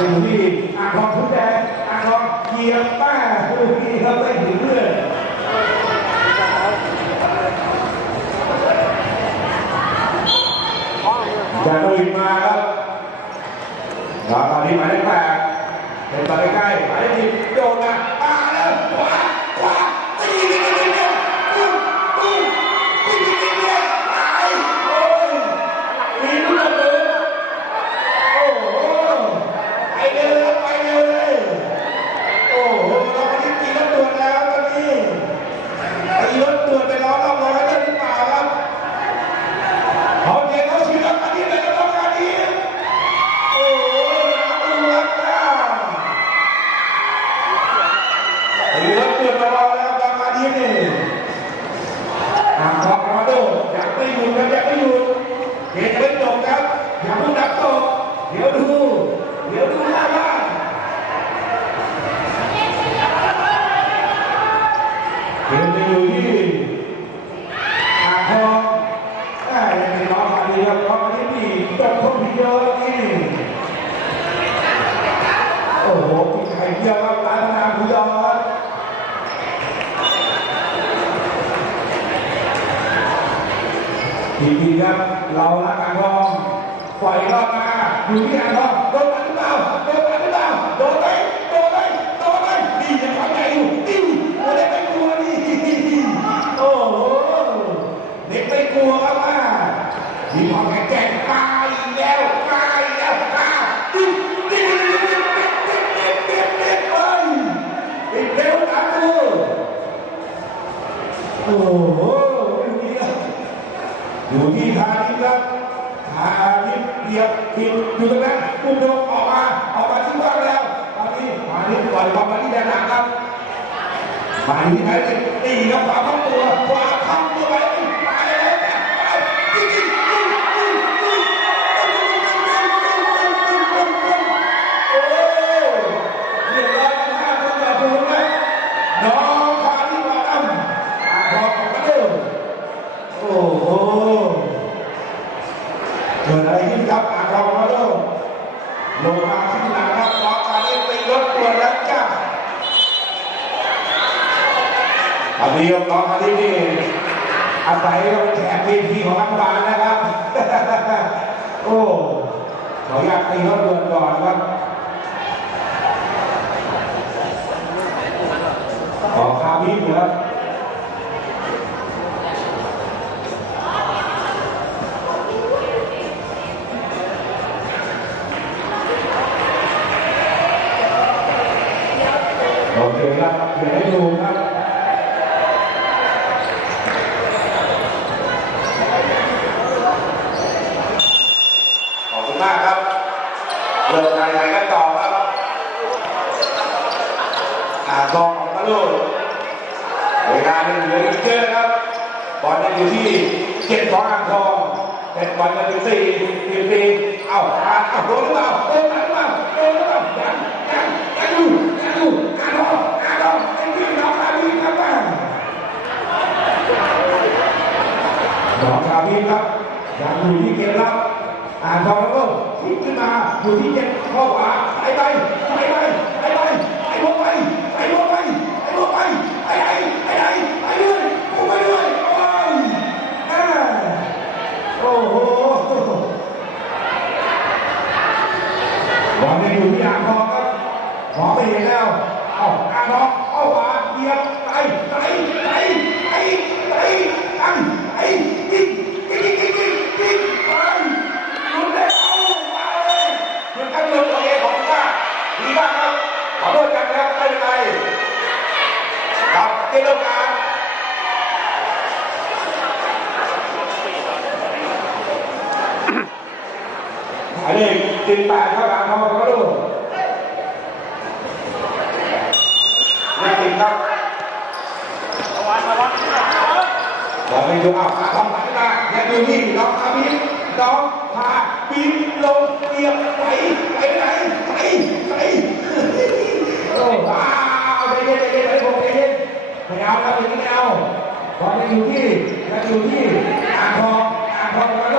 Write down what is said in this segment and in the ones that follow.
วันนี้อยู่ที่อ่างทองทุนแดงอ่างทองเกียร์ป้าลูนี้ครับได้ถึงเรื่อง จากนวินมาครับแล้วตอนนี้หมายเลขแปดเป็นตอนใกล้ๆหมายเลขสิบโดนนะมาแล้วขวาขวาตีตีตีตีตุ้มตุ้มตีตีตีตีไปโอ้ยมีลูกระเบิดโอ้โหไปเร็วเลยไปเร็วเลยโอ้โหเราคนนี้ตีรถด่วนแล้วตอนนี้ตีรถด่วนไปร้อยรอบร้อยแล้วหรือเปล่าครับ เขาเด็กเขาชีวิตอันนี้เลยต้องการนี้โอ้โหน้ำมันรักจ้าเหลือเกินมารอแล้วต้องการนี้นี่อ่างทองมาโดอยากไม่หยุดครับอยากไม่หยุดเห็นไม่จบครับอย่าเพิ่งดับตกเดี๋ยวดูเดี๋ยวดูหน้าบ้านเดี๋ยวจะอยู่ที่ อ่างทองได้ยังไงน้องมาดีครับน้องมาดีนี่จบคนเดียวนี่โอ้โหกินไข่เดียวครับร้านนาคุยอด ทีนี้ครับ เรารักอ่างทองปล่อยรอบมาอยู่ที่อ่างทองโดนปัดหรือเปล่าโดนปัดหรือเปล่าโดนไหมโดนไหมโดนไหมนี่ยังทำไงอยู่ติ้วโอ้เด็กไม่กลัวนี่โอ้โหเด็กไม่กลัวครับว่ามีความแข็งแกร่งกายแล้วกายแล้วกายติ้วติ้วติ้วติ้วติ้วติ้วติ้วเอ้ยติดเร็วตามดูโอ้โห อยู่ที่ทานิครับทานิเดียบติดอยู่ตรงนั้นปุ้มโดออกมาออกมาที่ว่างแล้วตอนนี้ทานิปล่อยบอลมาที่แดนหลังครับมาที่ไหนตีครับขวาเข้าตัวขวาเข้าตัวไป กิดอะไรขึ้นครับอ่างทองมาโลลงมาขึ้นหลังครับน้องชาลีตีรถตัวแล้วจ้าตอนนี้น้องชาลีนี่อาศัยเราแขกทีทีของรัฐบาลนะครับ โอ้ขออนุญาตตีรถด่วนก่อนครับขอคาบินครับ โอเค เดี๋ยวให้ดูครับขอบคุณมากครับเริ่มการแข่งขันต่อครับอ่าทองของพะลูกเวลาหนึ่งเหลืออีกเยอะครับบอลยังอยู่ที่เจ็ดของอ่างทองเป็นบอลยังอยู่สี่สี่สี่เอ้าอ่าเอ้าโดนหรือเปล่าโดนหรือเปล่าโดนหรือเปล่ายังยังยังอยู่ยังอยู่อ่างทองอ่างทองยังวิ่งน้องคาบีครับบ้างน้องคาบีครับ ยังอยู่ที่เกมรับอ่างทองแล้วก็พลิกขึ้นมาอยู่ที่เจ็ดข้อขวาไปไปไปไปไปไปไปลงไปไปลงไปไปลงไปไปไหนไปไหนไปด้วยกูไปด้วยโอ้ยโอ้โหบอลยังอยู่ที่อ่างทองครับมอไม่เห็นแล้วเอ้าอ่างทองเอาขวาเดียวไปไปไปไปไปยิงยิงยิงยิงยิงไปลุ้นได้เอาไปเดี๋ยวกันเลยโอเคขอบคุณมากดีมากครับขอโทษกันนะครับไม่เป็นไร ครับเจ้าการหมายเลขสิบแปดครับอ่างทองครับลูกเลขสิบครับบอกให้ดูเอาอ่างทองมาขึ้นมายังอยู่ที่น้องครับบินน้องพาบินลงเตียงไปไปไหนไปไปโอ้ว้าวใจเย็นใจเย็นใจเย็นใจเย็น ไม่เอาครับอย่างนี้ไม่เอาบอลยังอยู่ที่ยังอยู่ที่อ่างทองอ่างทองมาโล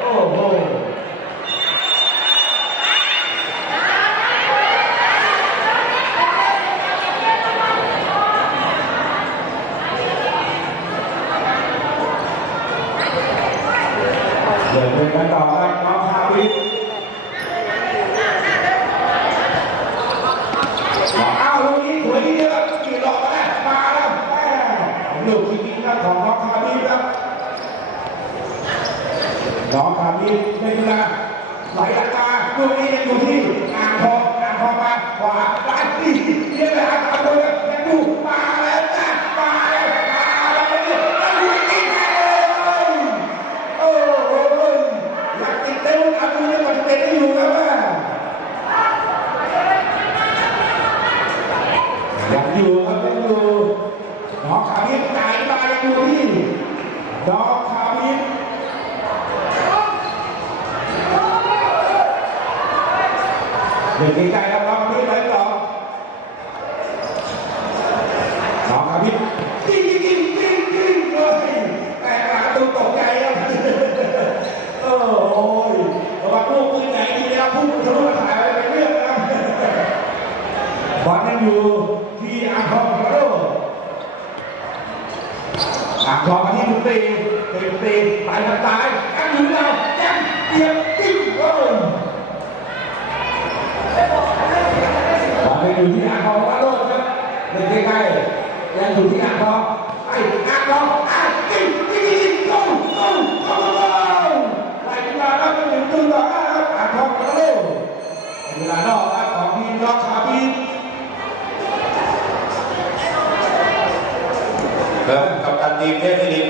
โอ้โห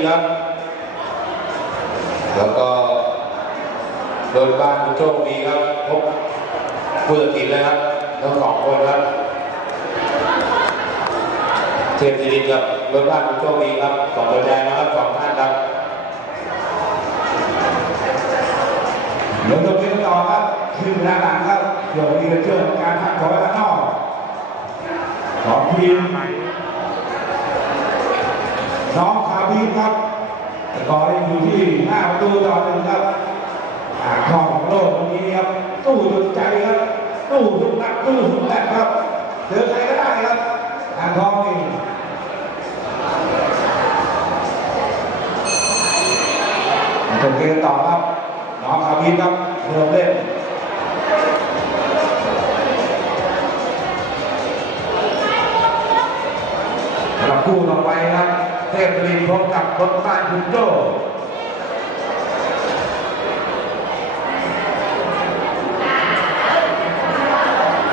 ครับ แล้วก็โดยบ้านคุณโชคดีครับพบผู้ตัดสินแล้วครับทั้งสองคนครับเทพศิรินทร์ครับโดยบ้านคุณโชคดีครับสองตัวแทนนะครับสองท่านครับเดี๋ยวจบเกมต่อครับคือเวลาหลังครับเดี๋ยวมีเชื่อการพักของด้านนอกของทีมน้ องคาบีครับสกอร์ยังอยู่ที่ห้าประตูต่อหนึ่งครับอ่างทองของโลกวันนี้ครับตู้จุดใจครับตู้ทุกนัดตู้ทุกแมตช์ครับเจอใครก็ได้ครับอ่างทองนี่จบเกมต่อครับน้องคาบีครับเริ่มเล่นสำหรับคู่ต่อไปครับ เทพลินพบกับรถบ้านคุณโจ้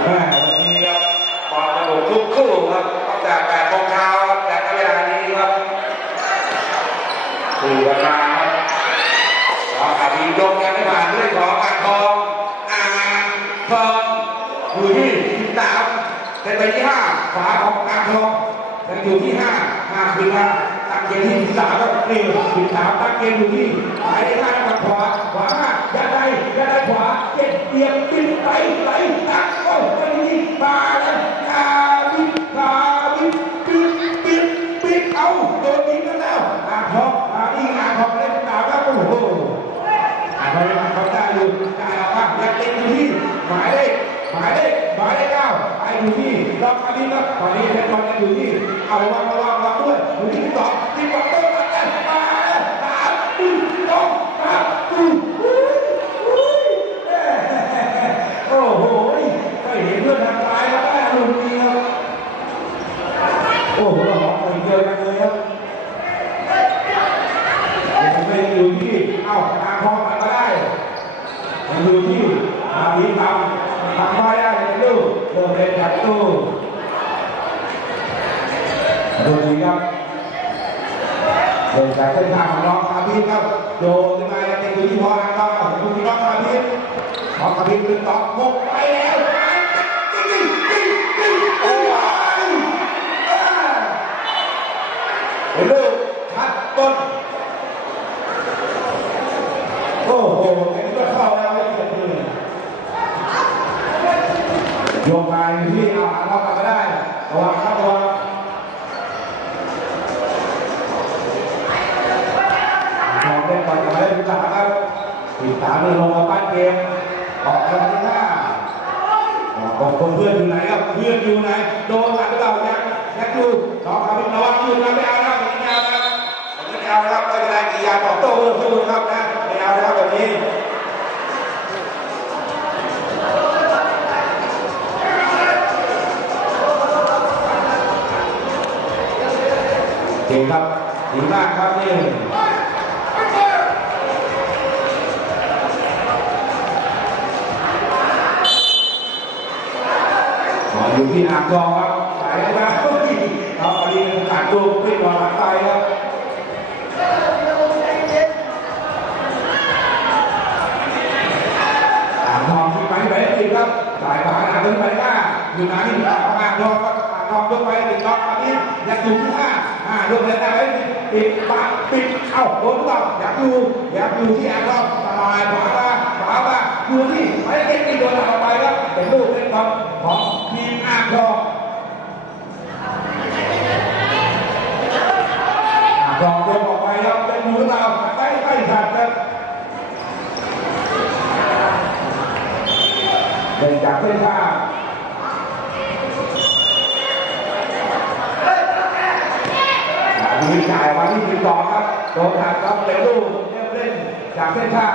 แม่วันนี้ครับบอลระบบทุกคู่ครับตั้งแต่แปดโมงเช้าครับแต่เวลานี้ครับคือเวลาครับขออาบีลงยังไม่ผ่านด้วยของอ่างทองอ่างทองอยู่ที่สิบสามเป็นไปที่ห้าฝาของอ่างทอง ยังอยู่ที่ห้าห้าคือห้าตั้งเกมที่สิบสามก็นี่สิบสามตั้งเกมอยู่ที่หมายเลขห้ากับขวาขวาห้ายัดได้ยัดได้ขวาเจ็ดเตียงปิดไปไหลตักโอ้ยไปนี่มาแล้วยาบิดยาบิดปิดปิดปิดเอาโดนยิงกันแล้วอ่างทองอ่านี่อ่างทองเล่นตามแล้วโอ้โหอ่านไปเขาได้อยู่ได้ออกมา อยู่ที่รับอันนี้ครับตอนนี้เพชรมันอยู่ที่เอาระวังระวังวังด้วยอยู่ที่สองที่ปัตเตอร์าแล้วมาแล้วสามสี่สองสามสี่อุ้ยอุ้ยแม่โอ้โหไม่เห็นเพื่อนทำลายแล้วแม่ลูกนี้ครับโอ้โหเราหอกไปเยอะกันเลยครับ ยังไม่อยู่ที่เอ้าทางพอมาก็ได้ยังอยู่ที่อาบีทำทำไม่ได้เป็น ลูกเริ่มเป็นขัดตู้ดูดีครับเดินจากเส้นทางของน้องคาพีครับโดนยังไงยังอยู่ที่พอทางเราดูที่น้องคาพีน้องคาพีเป็นต่อหมกไป โยกไปที่อาหารเรากลัมาได้ระวังครับระวังทองได้ก่อนจะมได้ถึสามครับถึงสามเลยลงมาปั้นเกมออกกันที่หน้าบอกเพื่อนอยู่ไหนครับเพื่อนอยู่ไหนโดนหอัดเต่านี่ยังอยู่สองครับระวังอยู่นะไม่เอานะไม่เอานะไม่เอาแล้วไม่เป็นไรกีฬาตอบโต้เพื่อนครับนะไม่เอาแล้วแบบนี้ เก่งครับดีมากครับนี่อลอยู่ที่อ่างทองครับสายมาเฮ้ยเอาพอดีขาดลูกพลิกบอลหลังไปครับอ่างทองที่ไปไปติดครับสายขวาหนาขึ้นไปหน้าอยู่หนาที่อ่างทองครับอ่างทองยกไปติดล็อกอันนี้อยังอยู่ที่ห้าอ่ายกเลยนะไว้ปิดปากปิดเอ้าโดนต่ออยากอยู่อยากอยู่ที่อ่างทองสบายขวามาขวามาอยู่ที่ไปเก็บที่โดนหลังอไปครับเป็นลูกเล่นบอลของทีมอ่างทองรองตัวออกไปครับเป็นมือเราใกล้ใกล้ขัดครับเดินจากเส้นทา งมีจ่ายมาที่สิบสองครับโดนหักครับเป็นลูกเล่นเล่นจากเส้นทาง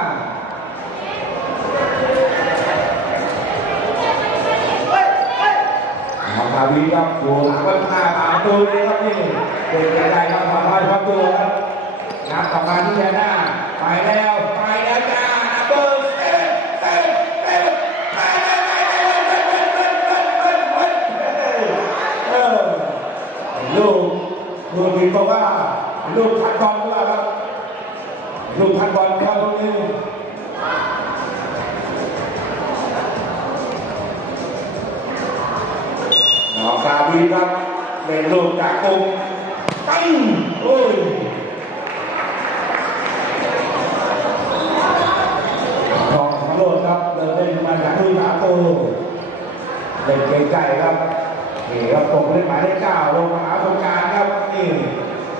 มาคาวีครับอยู่หลังวัดหน้าตามตัวเลยครับนี่เป็นใหญ่ครับทำให้ครับตัวครับนับกลับมาที่แดนหน้าไปแล้วไปแล้วจ้านับเบอร์ ลูกนี้บอกว่าลูกทัดบอลด้วยครับลูกทัดบอลครับตรงนี้น้องซาบีครับเป็นลูกจากกรุงตั้งโอ้ยทองของโลดครับเดินเล่นมาจากลุยสาโตเล่นไกลๆครับนี่ครับผมเล่นหมายเลขเก้าลงมาหาตรงกลาง นี่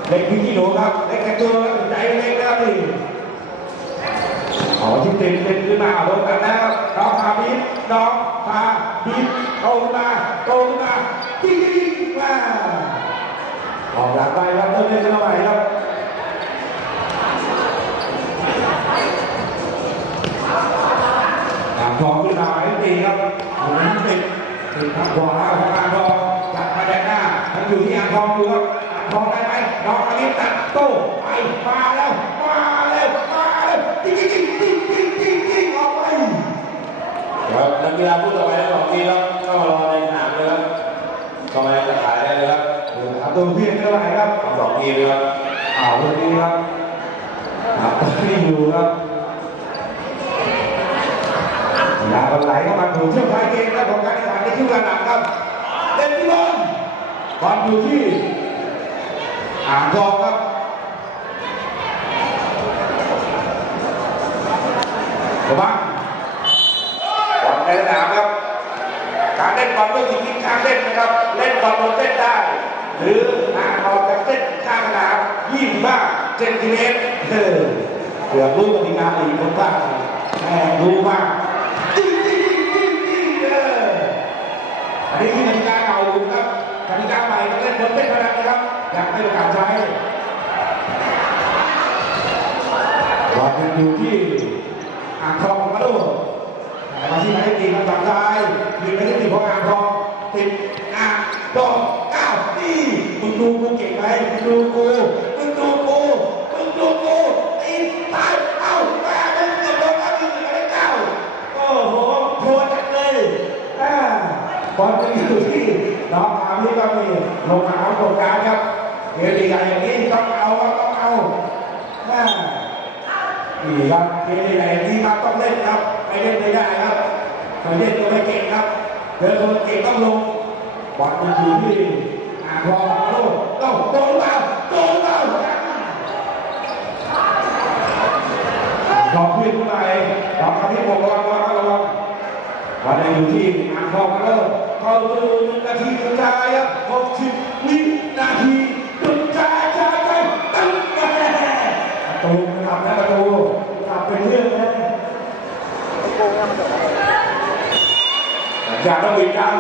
เล็กพี่ที่หนูครับเล็กแค่ตัวใจเล็กครับนี่ขอที่เต็มเต็มขึ้นมาลงกันแล้วน้องพาบิดน้องพาบิดตรงมาตรงมาจิ้งจิ้งมาออกหลังไปครับเริ่มเล่นกันใหม่ครับทางทองขึ้นมาไอ้ตีครับหมุนติดติดทางขวาของอ่างทองจัดมาแดงหน้ามันอยู่ที่อ่างทองอยู่ครับ อ่างทองได้ไหมน้องพาบิดตัดโต้ไปมาแล้วมาแล้วมาแล้วจริงจริงจริงจริงจิ้งจิ้งออกไปครับนักกีฬาผู้ต่อไปทั้งสองทีมครับเข้ามารอในสนามเลยครับเข้ามาจะขายได้เลยครับประตูเพียงเท่าไหร่ครับสองทีมเลยครับอ่าววันนี้ครับครับที่อยู่ครับเวลาบอลไหลเข้ามาถูกเชื่อมท้ายเกมครับของการแข่งขันในครึ่งหลังครับเล่นที่บอลบอลอยู่ที่ อ่างทองครับระวังบอลในสนามครับ การเล่นบอลไม่ถึงทิศทางเล่นนะครับ เล่นบอลบนเส้นได้ หรือห่างออกจากเส้นข้างสนาม25เซนติเมตรเออเกือบรู้กติกาอีกคนบ้างแม่รู้มากจริงจริงจริงจริงจริงเอออันนี้คือกติกาเก่าครับกติกาใหม่ต้องเล่นบนเส้นพนันนะครับ ยากให้โอกาสใช้บอลยังอยู่ที่อ่างทองมาดูมาที่หมายเลขสี่ทางฝั่งซ้ายยืนไปที่สี่ของอ่างทองติดอ่างทองเก้านี่มึงดูกูเก่งไหมมึงดูกูมึงดูกูมึงดูกูตีตายเอ้าแม่มึงเกือบโดนแล้วมึงหมายเลขเก้าโอ้โหโคตรจังเลยอ่าบอลจะอยู่ที่น้องอามี่ก็มีลงมาเอาตรงกลางครับ เดี๋ยวใหญ่อย่างนี้ต้องเอาต้องเอาแม่นี่ครับเกมใหญ่นี้ครับต้องเล่นครับไม่เล่นไม่ได้ครับไม่เล่นก็ไม่เก่งครับเดินคนเก่งต้องลงบอลมันอยู่ที่อ่างทองโลดโต้โดนเปล่าโดนเปล่าทองขึ้นไปทองคำที่บอกระวังระวังระวังบอลยังอยู่ที่อ่างทองโลดเข้าสู่หนึ่งนาทีสุดท้ายครับ60วินาที ตูมกลับหน้ประตูกลับเป็นเรื่องนะอยากต้องบีบดัง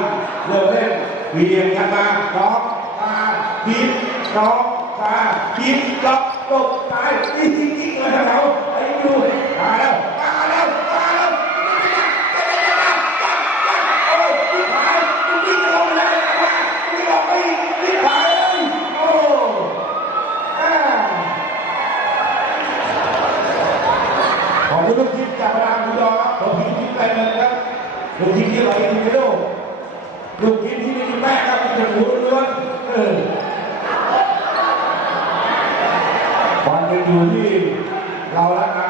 เริ่มเล่นเวียงกันมาล็อกมาพีบล็อกมาพีบล็อกตกตายอีกอีกเลยนะเขาไอ้ดูมาแล้ว ลูกทีมที่มีแม่ครับมีแต่หูล้วนเออบอลยังอยู่ที่เราและอ่า